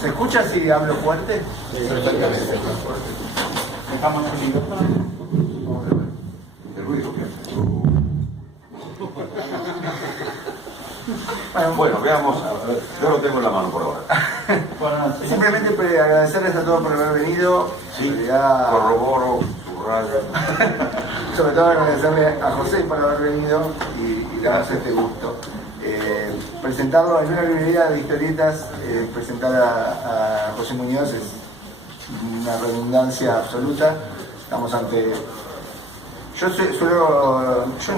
¿Se escucha si hablo fuerte? Sí, perfectamente. Dejamos el micrófono. El ruido que hace. Bueno, veamos. A ver, yo lo tengo en la mano por ahora. Bueno, simplemente agradecerles a todos por haber venido. Sí, realidad, corroboro, subrayo. sobre todo agradecerle a José por haber venido y darnos este gusto. Presentarlo en una librería de historietas, presentar a José Muñoz es una redundancia absoluta. Estamos ante... Yo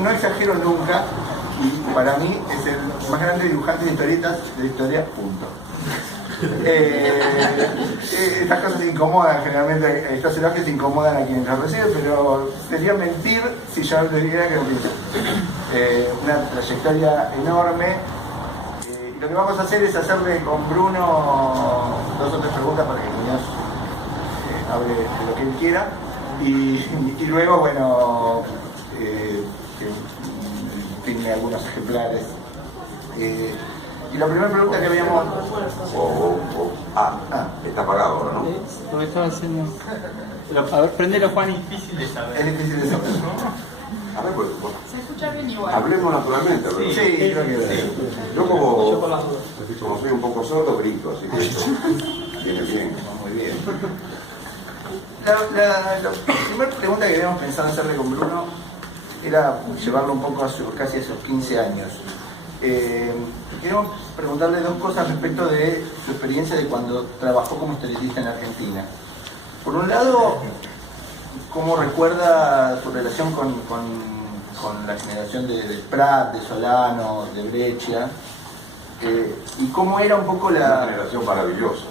no exagero nunca y para mí es el más grande dibujante de historietas de la historia, punto. Estas cosas incomodan generalmente, estos elogios incomodan a quienes los reciben, pero sería mentir si yo les dijera que lo pienso. Una trayectoria enorme. Lo que vamos a hacer es hacerle con Bruno 2 o 3 preguntas para que Muñoz hable de lo que él quiera y luego, bueno, tiene algunos ejemplares. Y la primera pregunta que habíamos... Está apagado ahora, ¿no? Porque estaba haciendo... Pero, a ver, prendelo, Juan. Es difícil de saber. A ver, pues, Se escucha bien igual. hablemos naturalmente, ¿verdad? Sí, creo que sí. Yo como soy un poco sordo, grito, así que esto viene bien. Muy bien. La primera pregunta que habíamos pensado hacerle con Bruno era llevarlo un poco casi a esos 15 años. Queremos preguntarle 2 cosas respecto de su experiencia de cuando trabajó como historietista en Argentina. Por un lado, ¿cómo recuerda su relación con la generación de Prat, de Solano, de Breccia? Y cómo era un poco Una generación maravillosa.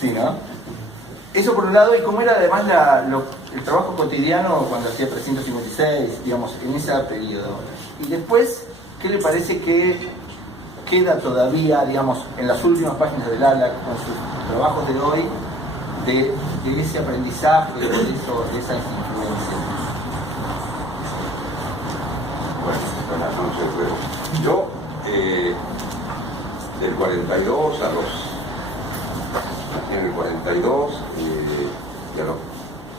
Sí, ¿no? Eso por un lado, y cómo era además el trabajo cotidiano cuando hacía 356, digamos, en ese periodo. Y después, ¿qué le parece que queda todavía, digamos, en las últimas páginas del ALAC con sus trabajos de hoy, de ese aprendizaje, de esas influencias? Bueno, buenas noches, pero yo, del 42 a los... Nací en el 42 y a los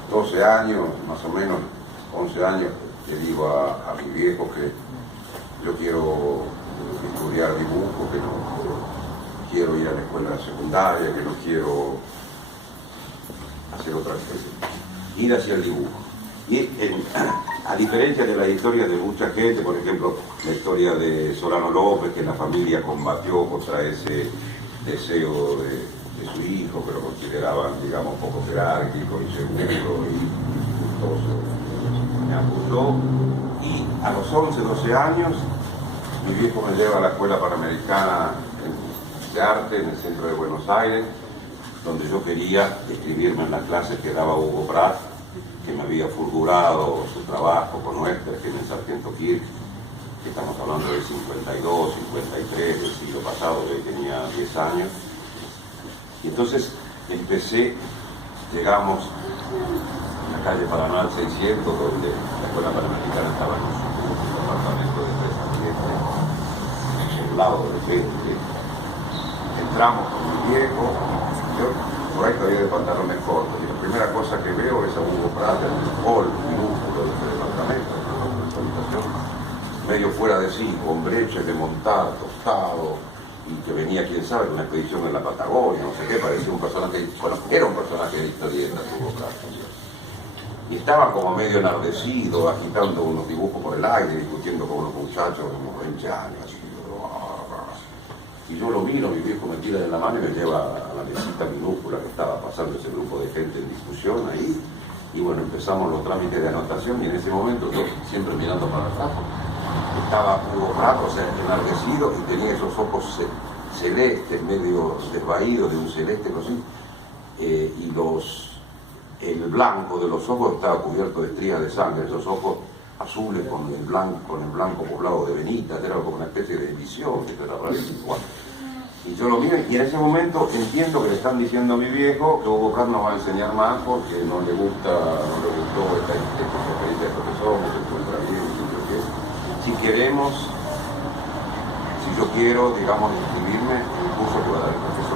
12 años, más o menos, 11 años, le digo a mi viejo que yo quiero estudiar dibujo, que no quiero ir a la escuela secundaria, que no quiero hacer otra cosa, ir hacia el dibujo. Y a diferencia de la historia de mucha gente, por ejemplo, la historia de Solano López, que la familia combatió contra ese deseo de su hijo, que lo consideraban, digamos, poco jerárquico, inseguro y gustoso, me apuntó. Y a los 11, 12 años, mi viejo me lleva a la Escuela Panamericana de Arte en el centro de Buenos Aires, donde yo quería inscribirme en las clases que daba Hugo Pratt, que me había fulgurado su trabajo con nuestra, que en el Sargento Kirk, que estamos hablando del 52, 53, del siglo pasado, que tenía 10 años. Y entonces llegamos a la calle Paraná 600, donde la Escuela Panamericana estaba en un departamento de 3 ambientes, al lado de repente. Entramos con mi viejo, yo por ahí todavía de pantalones cortos, y la primera cosa que veo es a Hugo Pratt en el hall minúsculo de este departamento, medio fuera de sí, con Breccia de montar, tostado, y que venía, quién sabe, de una expedición en la Patagonia, no sé qué, parecía un personaje, bueno, era un personaje de historieta, Hugo Pratt. Y estaba como medio enardecido, agitando unos dibujos por el aire, discutiendo con unos muchachos de unos 20 años. Y yo lo miro, mi viejo me tira de la mano y me lleva a la mesita minúscula que estaba pasando ese grupo de gente en discusión ahí. Y bueno, empezamos los trámites de anotación y en ese momento yo siempre mirando para atrás. Estaba Hugo Pratt, o sea, enardecido y tenía esos ojos celestes, medio desvaídos de un celeste así. Y el blanco de los ojos estaba cubierto de estrías de sangre, esos ojos azules con el blanco poblado de venitas, era como una especie de visión que era rarísimo. Y yo lo miro y en ese momento entiendo que le están diciendo a mi viejo que Hugo Pratt nos va a enseñar más porque no le gustó esta experiencia de profesor, no se encuentra bien, si yo quiero, digamos, inscribirme en el curso que va a dar el profesor.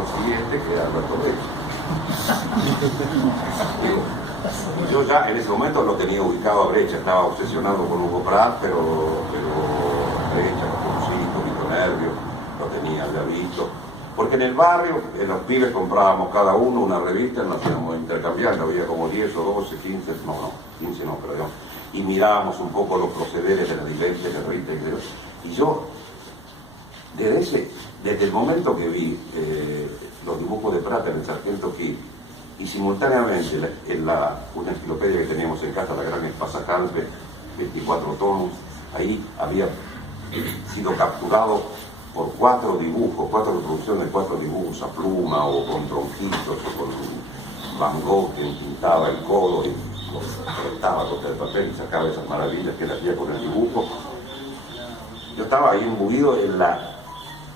Digo, yo ya en ese momento lo tenía ubicado a Brecha, estaba obsesionado con Hugo Pratt, pero Brecha, lo conocí, Tito Nervio, lo tenía ya visto. Porque en el barrio, los pibes comprábamos cada uno una revista, nos íbamos intercambiando, había como 10 o 12, 15, no, 15 no, perdón. Y mirábamos un poco los procederes de la diligencia de la revista. Y yo, desde el momento que vi los dibujos de Pratt en el Sargento Gil, y simultáneamente una enciclopedia que teníamos en casa, la gran Espasacalpe, 24 tomos, ahí había sido capturado por 4 dibujos, 4 reproducciones de 4 dibujos a pluma o con tronquitos o con Van Gogh que pintaba el codo y cortaba contra el papel y sacaba esas maravillas que él hacía con el dibujo. Yo estaba ahí imbuido en la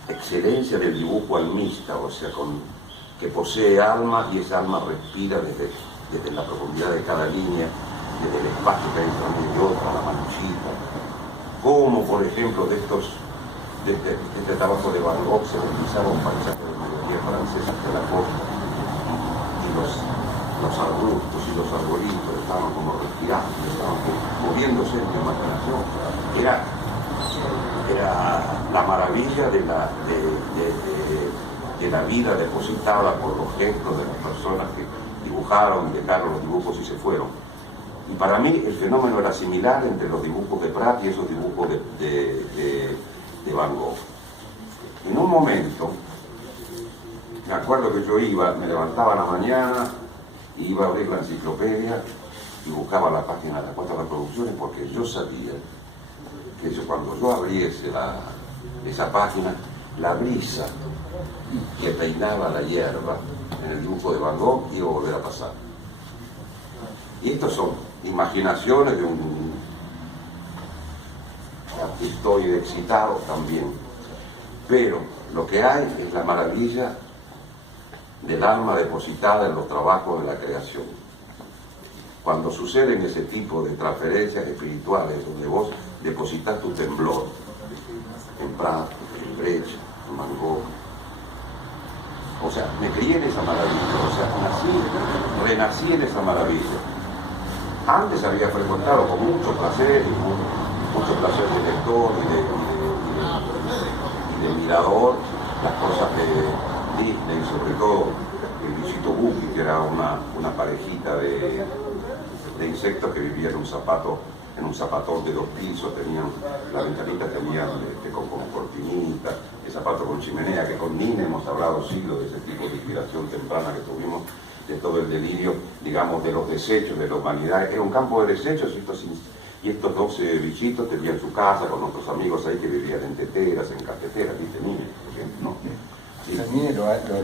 excelencia del dibujo almista, o sea, que posee alma y esa alma respira desde la profundidad de cada línea, desde el espacio que hay entre una y otra, la manchita. Como, por ejemplo, de este trabajo de Van Gogh se realizaba un paisaje de melodía francesa de la costa y los arbustos y los arbolitos estaban como respirando, estaban moviéndose en mi imaginación. Era la maravilla de la vida depositada por los gestos de las personas que dibujaron y dejaron los dibujos y se fueron. Y para mí el fenómeno era similar entre los dibujos de Pratt y esos dibujos de Van Gogh. En un momento, me acuerdo que yo me levantaba a la mañana, iba a abrir la enciclopedia y buscaba la página de las 4 reproducciones porque yo sabía que cuando yo abriese esa página, la brisa que peinaba la hierba en el dibujo de Van Gogh iba a volver a pasar. Y estas son imaginaciones de un artistoide excitado también, pero lo que hay es la maravilla del alma depositada en los trabajos de la creación. Cuando suceden ese tipo de transferencias espirituales donde vos depositas tu temblor en Pratt, en Brecht, en Van Gogh, o sea, me crié en esa maravilla, o sea, renací en esa maravilla. Antes había frecuentado con mucho placer, mucho placer de lector y de mirador, las cosas de Disney, sobre todo el bichito Buki, que era una parejita de insectos que vivían en un zapatón de 2 pisos, las ventanitas tenían como cortinita, el zapato con chimenea, que con Nina hemos hablado siglos de ese tipo de inspiración temprana que tuvimos, de todo el delirio, digamos, de los desechos de la humanidad. Era un campo de desechos y estos 12 bichitos tenían su casa con otros amigos ahí que vivían en teteras, en cafeteras, ¿viste? Nine, por ejemplo, ¿no? Nine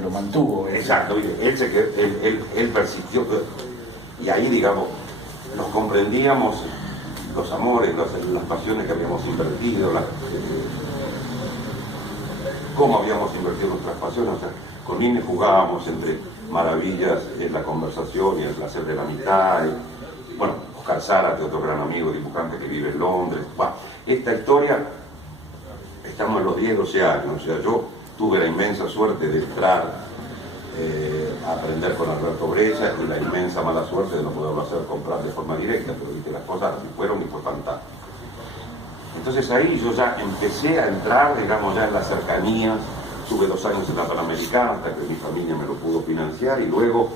lo mantuvo. Exacto, él persistió, y ahí, digamos, nos comprendíamos los amores, las pasiones que habíamos invertido, cómo habíamos invertido nuestras pasiones. O sea, con Nine jugábamos entre maravillas en la conversación y el placer de la amistad. Bueno, Oscar Zárate, otro gran amigo dibujante que vive en Londres. Bueno, esta historia, estamos en los 10, 12 años. O sea, yo tuve la inmensa suerte de entrar a aprender con Alberto Brecha y la inmensa mala suerte de no poderlo hacer comprar de forma directa, pero que las cosas así fueron y fue fantástico. Entonces ahí yo ya empecé a entrar, digamos, ya en las cercanías. Tuve 2 años en la Panamericana hasta que mi familia me lo pudo financiar y luego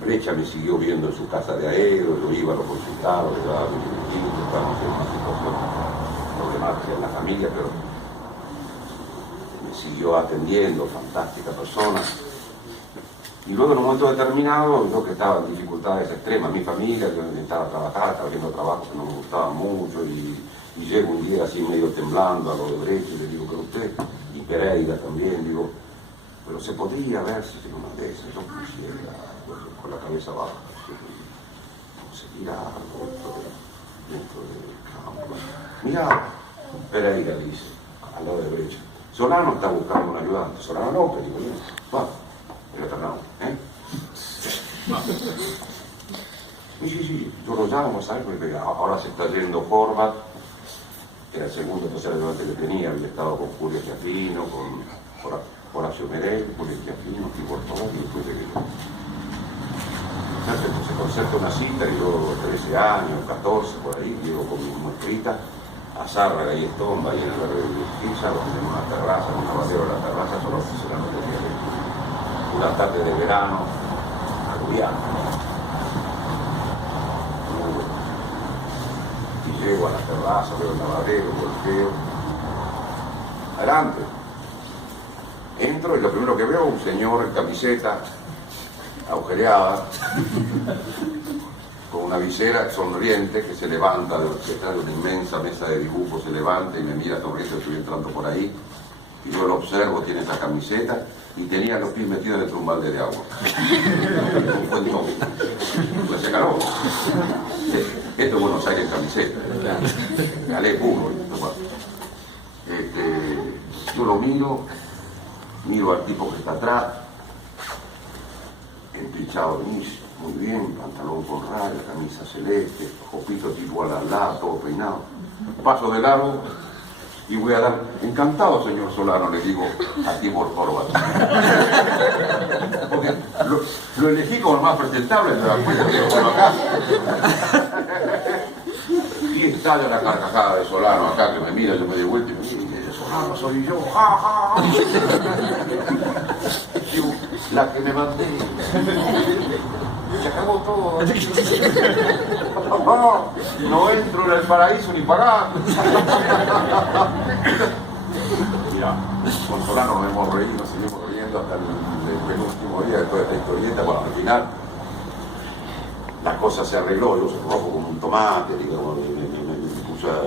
Brecha me siguió viendo en su casa de Aedo, yo iba, lo consultaba, le daba mi directivo, estábamos en una situación problemática en la familia, pero me siguió atendiendo, fantástica persona. Y luego en un momento determinado, yo que estaba en dificultades extremas, mi familia, yo necesitaba trabajar, estaba viendo trabajos que no me gustaban mucho y llego un día así medio temblando a lo de Brecha y le digo, pero usted, y Pereira también, digo, pero se podría ver si una de esas yo quisiera, con la cabeza baja, conseguir algo dentro del campo. Mira, Pereira dice, al lado de Brecha, Solano está buscando un ayudante, Solano López, digo, va, era Fernando, Sí, yo lo llamo, ¿sabes? Porque ahora se está yendo Horvath, que era el segundo tercer ayudante que tenía, había estado con Julio Giafino, por allá Horacio Merel, Polistiafino, Tibortón, y después de se concerta una cita y yo 13 años, 14 por ahí, llego con mi muestrita a Zárraga y Estomba y en el barrio de Urquiza, donde en una terraza, en un lavadero de la terraza, solo se la noche una tarde de verano, aluviando. Y llego a la terraza, veo el lavadero, golpeo. Adelante. Entro y lo primero que veo es un señor en camiseta agujereada, con una visera sonriente que se levanta detrás de una inmensa mesa de dibujos, se levanta y me mira sonriente, estoy entrando por ahí, y yo lo observo, tiene esa camiseta y tenía los pies metidos dentro de un balde de agua. Un cuento, pues se caló. Esto es Buenos Aires en camiseta, calé puro. Yo lo miro al tipo que está atrás, empinchado muy bien, pantalón con raya, camisa celeste, jopito tipo ala, todo peinado. Paso de lado y voy a dar, encantado señor Solano, le digo aquí por corbata. Porque lo elegí como el más presentable de la cuenta que tengo acá. Y estalla la carcajada de Solano acá que me mira, yo me doy vuelta y me mira y dice, Solano soy yo, ja, ja, ja. Digo, la que me mandé. Se acabó todo. No entro en el paraíso ni pagando. Mira, con Solano nos hemos reído, nos seguimos riendo hasta el penúltimo día después de esta historieta. Bueno, al final la cosa se arregló, yo se rojo como un tomate, digamos, me puse a...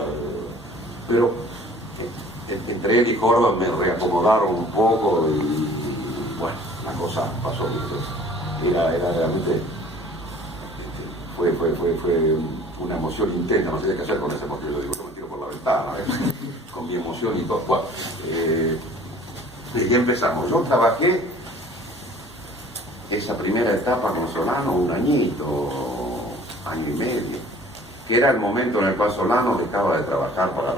Pero entre él y Jorban me reacomodaron un poco y bueno, la cosa pasó. Era realmente, fue una emoción intensa, no sé qué hacer con esa emoción, yo digo, yo me tiro por la ventana, con mi emoción y todo. Bueno, y ya empezamos. Yo trabajé esa primera etapa con Solano un añito, año y medio, que era el momento en el cual Solano dejaba de trabajar para el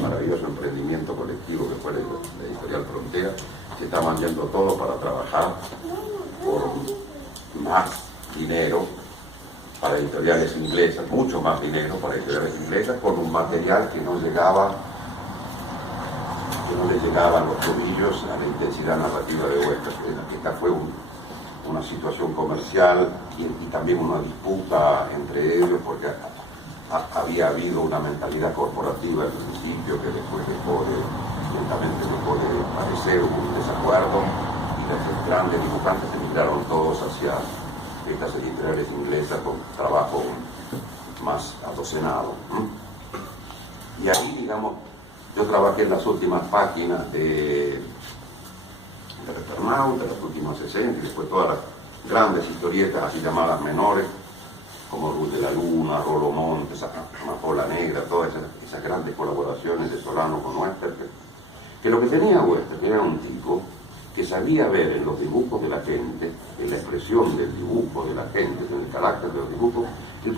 maravilloso emprendimiento colectivo que fue la editorial Frontera. Se estaban yendo todos para trabajar por más dinero para editoriales inglesas, mucho más dinero para editoriales inglesas, con un material que no le llegaba a los tobillos a la intensidad narrativa de Huesca. Esta fue una situación comercial y también una disputa entre ellos, porque había habido una mentalidad corporativa al principio que después lentamente dejó de parecer un desacuerdo, y los grandes dibujantes emigraron todos hacia estas editoriales inglesas con trabajo más adocenado. Y ahí, digamos, yo trabajé en las últimas páginas de Eternauta, las últimas 60, y después todas las grandes historietas así llamadas menores, como Ruth de la Luna, Rolo Montes, Amapola Negra, todas esas grandes colaboraciones de Solano con Westergel, que lo que tenía Westergel era un tipo que sabía ver en los dibujos de la gente, en la expresión del dibujo de la gente, en el carácter de los dibujos, que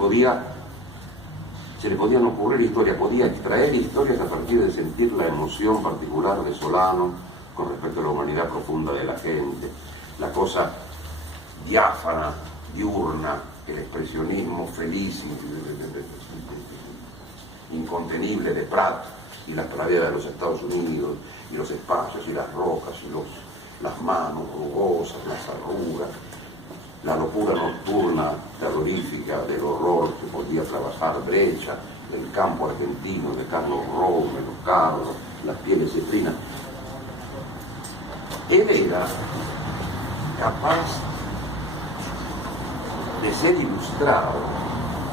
se le podían ocurrir historias, podía extraer historias a partir de sentir la emoción particular de Solano con respecto a la humanidad profunda de la gente, la cosa diáfana, diurna, el expresionismo feliz, incontenible de Pratt y la pradera de los Estados Unidos, y los espacios y las rocas y las manos rugosas, las arrugas, la locura nocturna terrorífica del horror que podía trabajar Brecha, el campo argentino de Carlos Rome, los carros, las pieles cetrinas. Él era capaz de ser ilustrado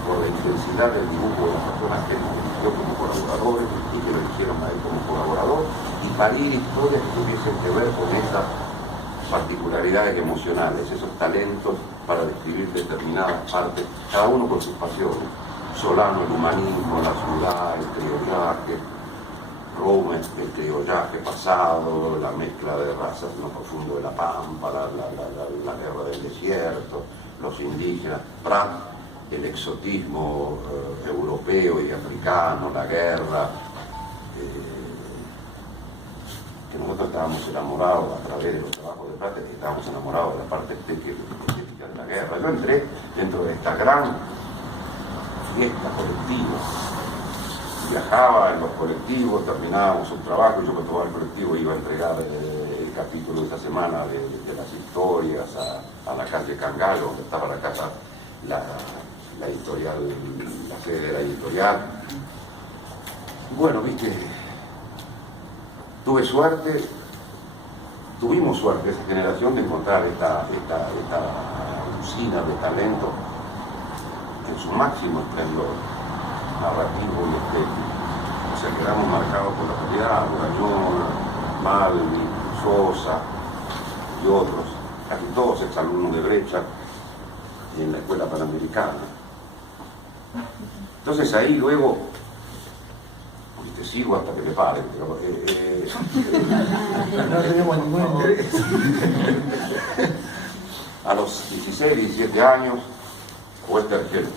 por la intensidad del dibujo de las personas que él eligió como colaboradores y que lo eligieron a él como colaborador, y parir historias que tuviesen que ver con esas particularidades emocionales, esos talentos para describir determinadas partes, cada uno con sus pasiones. Solano el humanismo, la ciudad, el criollaje, Roma el criollaje pasado, la mezcla de razas en lo profundo de la pampa, la guerra del desierto, los indígenas, Pratt, el exotismo europeo y africano, la guerra, que nosotros estábamos enamorados a través de los trabajos de Prat, estábamos enamorados de la parte estética de la guerra. Yo entré dentro de esta gran fiesta colectiva. Viajaba en los colectivos, terminábamos un trabajo y yo me tomaba el colectivo y iba a entregar el capítulo de esa semana de las historias a la calle Cangallo, donde estaba la casa, la editorial, la sede de la editorial. Y bueno, viste, tuvimos suerte esa generación de encontrar esta usina de talento en su máximo esplendor narrativo y estético. O sea, quedamos marcados por la realidad, Burañona, Malvi, Sosa y otros, casi todos exalumnos de Brecha en la escuela panamericana. Entonces ahí luego, pues te sigo hasta que me paren, pero no tenemos ningún interés. A los 16, 17 años, Westergel.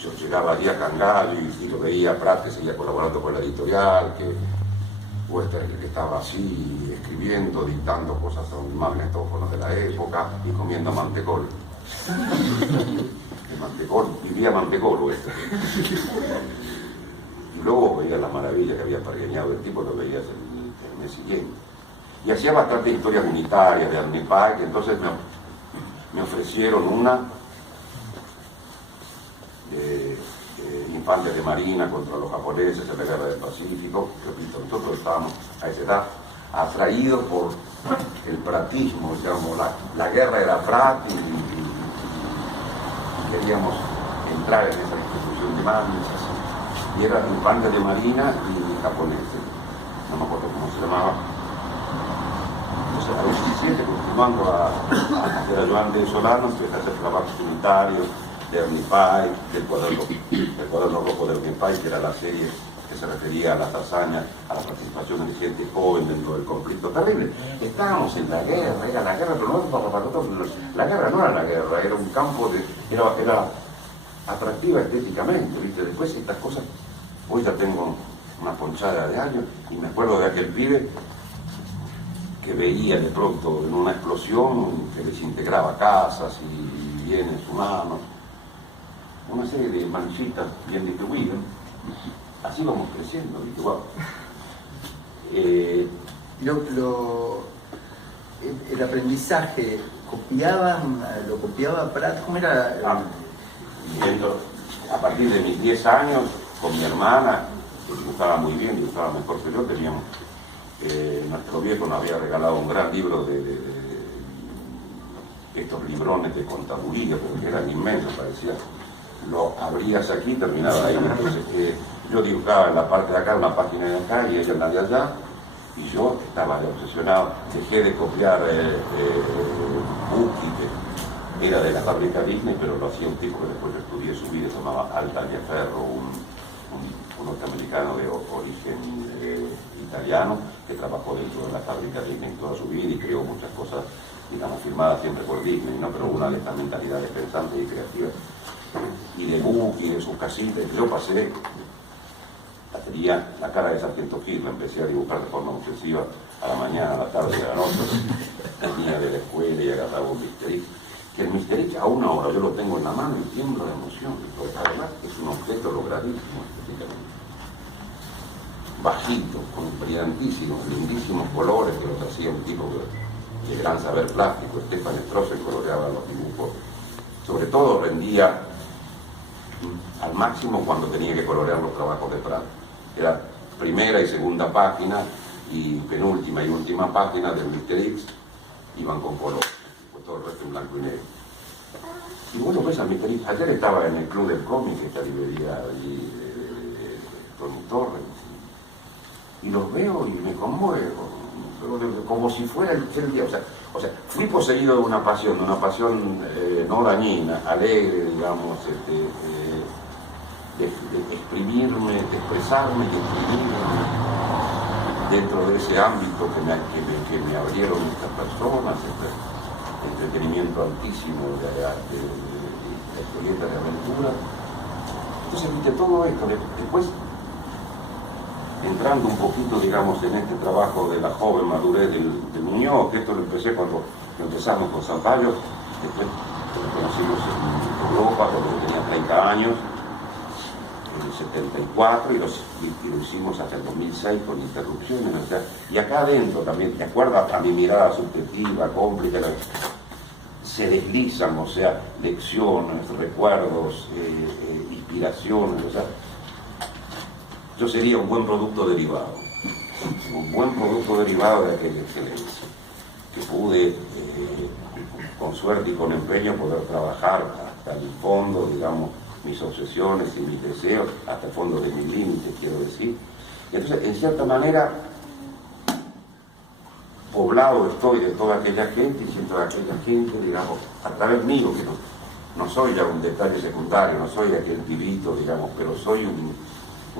Yo llegaba ahí a Cangal y lo veía a Prat, que seguía colaborando con la editorial, que Westergel que estaba así, escribiendo, dictando cosas a un magnetófono de la época y comiendo mantecol. El mantecol, vivía mantecol Westergel. Y luego veía la maravilla que había pergeñado el tipo, lo veías el mes siguiente. Y hacía bastantes historias unitarias de Arne Pike, entonces me ofrecieron una infantes de marina contra los japoneses en la guerra del Pacífico. Repito, nosotros estábamos a esa edad atraídos por el pratismo, digamos, la guerra era Prat y queríamos entrar en esa distribución de máquinas. Y eran infantes de marina y japoneses, no me acuerdo cómo se llamaba. Entonces a los 17, continuando a hacer ayudante de Solano, empecé a hacer trabajos unitarios de Ernie Pike, del cuaderno rojo de Ernie Pike, que era la serie que se refería a las hazañas, a la participación de gente joven dentro del conflicto terrible. Estábamos en la guerra, era la guerra, pero no para nosotros, la guerra no era la guerra, era un campo era atractiva estéticamente, ¿viste? Después estas cosas, hoy ya tengo una ponchada de años y me acuerdo de aquel pibe que veía de pronto en una explosión que desintegraba casas y bienes humanos, una serie de manchitas bien distribuidas. Así vamos creciendo, ¿viste? Wow. El aprendizaje, lo copiaba Prat, ¿cómo era? A partir de mis 10 años, con mi hermana, que dibujaba muy bien, dibujaba mejor que yo, teníamos, nuestro viejo nos había regalado un gran libro de estos librones de contaduría, porque eran inmensos, parecía. Lo abrías aquí y terminaba ahí. Entonces, yo dibujaba en la parte de acá, una página de acá, y ella en la de allá, y yo estaba obsesionado. Dejé de copiar Buki, que era de la fábrica Disney, pero lo hacía un tipo que después yo estudié su vida, se llamaba Tagliaferro, un norteamericano de origen italiano, que trabajó dentro de la fábrica Disney toda su vida y creó muchas cosas, digamos, firmadas siempre por Disney, ¿no? Pero una de estas mentalidades pensantes y creativas. Y de Buki, de sus casitas, yo pasé, tenía la cara de Sargento Gil, la empecé a dibujar de forma obsesiva a la mañana, a la tarde y a la noche. Venía de la escuela y agarraba un Misterix, que el Misterix aún ahora yo lo tengo en la mano y tiemblo de emoción, porque además es un objeto logradísimo estéticamente. Bajito, con brillantísimos, lindísimos colores que los hacía un tipo de gran saber plástico. Stefan Strossen coloreaba los dibujos. Sobre todo rendía al máximo cuando tenía que colorear los trabajos de Prat. Era primera y segunda página y penúltima y última página del Misterix iban con color, pues todo el resto en blanco y negro. Y bueno, pues al Misterix, ayer estaba en el Club del Cómic, esta librería allí de Tony Torres, y los veo y me conmuevo, como si fuera el día. O sea, fui poseído de una pasión no dañina, alegre, digamos, de exprimirme, de expresarme y exprimirme dentro de ese ámbito que me abrieron estas personas, entretenimiento altísimo de historietas de aventura. Entonces, viste, todo esto, después entrando un poquito, digamos, en este trabajo de la joven madurez del Muñoz, que esto lo empecé cuando empezamos con San Pablo, después lo conocimos en Europa cuando tenía 30 años, en el 74, y lo hicimos hasta el 2006 con interrupciones, o sea, y acá adentro también, de acuerdo a mi mirada subjetiva, cómplice, se deslizan, o sea, lecciones, recuerdos, inspiraciones, o sea, yo sería un buen producto derivado de aquella excelencia, que pude, con suerte y con empeño, poder trabajar hasta el fondo, digamos, mis obsesiones y mis deseos, hasta el fondo de mis límites, quiero decir. Y entonces, en cierta manera, poblado estoy de toda aquella gente, y siento a aquella gente, digamos, a través mío, que no soy ya un detalle secundario, no soy aquel pibito, digamos, pero soy un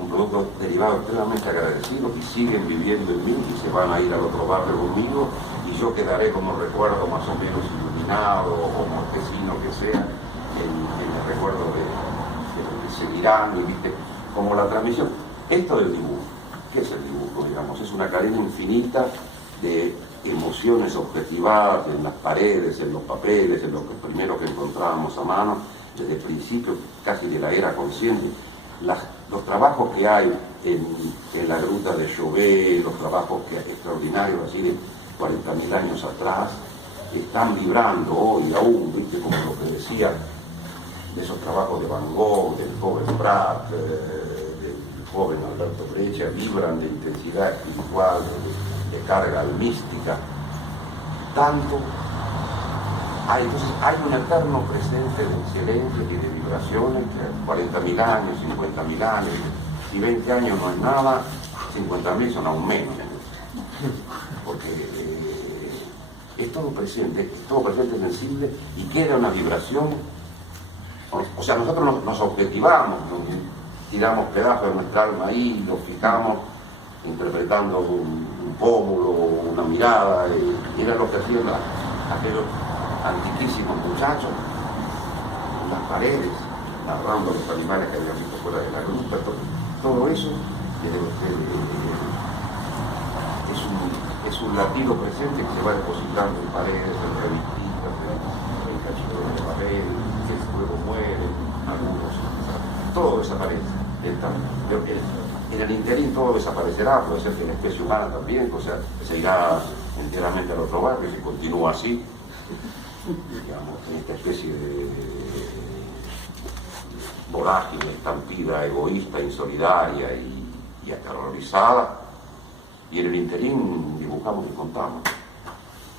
producto derivado extremadamente agradecido, y siguen viviendo en mí y se van a ir al otro barrio conmigo, y yo quedaré como recuerdo más o menos iluminado o mortecino que sea en el recuerdo de lo que seguirán, y viste, como la transmisión. Esto del dibujo, ¿qué es el dibujo? Digamos, es una cadena infinita de emociones objetivadas en las paredes, en los papeles, en lo primero que encontrábamos a mano, desde el principio casi de la era consciente. Los trabajos que hay en la gruta de Chauvet, los trabajos extraordinarios así de 40.000 años atrás, están vibrando hoy aún, ¿viste? Como lo que decía de esos trabajos de Van Gogh, del joven Prat, del joven Alberto Breccia, vibran de intensidad espiritual, de carga mística. Tanto entonces hay un eterno presente de excelencia y de vibraciones, que 40.000 años, 50.000 años, si 20 años no es nada, 50.000 son aún menos, porque es todo presente sensible, y queda una vibración. O sea, nosotros nos objetivamos, tiramos pedazos de nuestra alma ahí, lo fijamos interpretando un pómulo, una mirada, y era lo que hacían aquellos antiquísimos muchachos en las paredes, narrando los animales que habían visto fuera de la gruta. Todo eso es un latido presente que se va depositando en paredes, en revistitas, en cachitos de papel, que luego mueren algunos, todo desaparece. En el interín todo desaparecerá, puede ser que la especie humana también, o sea, se irá enteramente al otro barrio y se continúa así, digamos, en esta especie de vorágine, estampida, egoísta, insolidaria y aterrorizada, y en el interín dibujamos y contamos.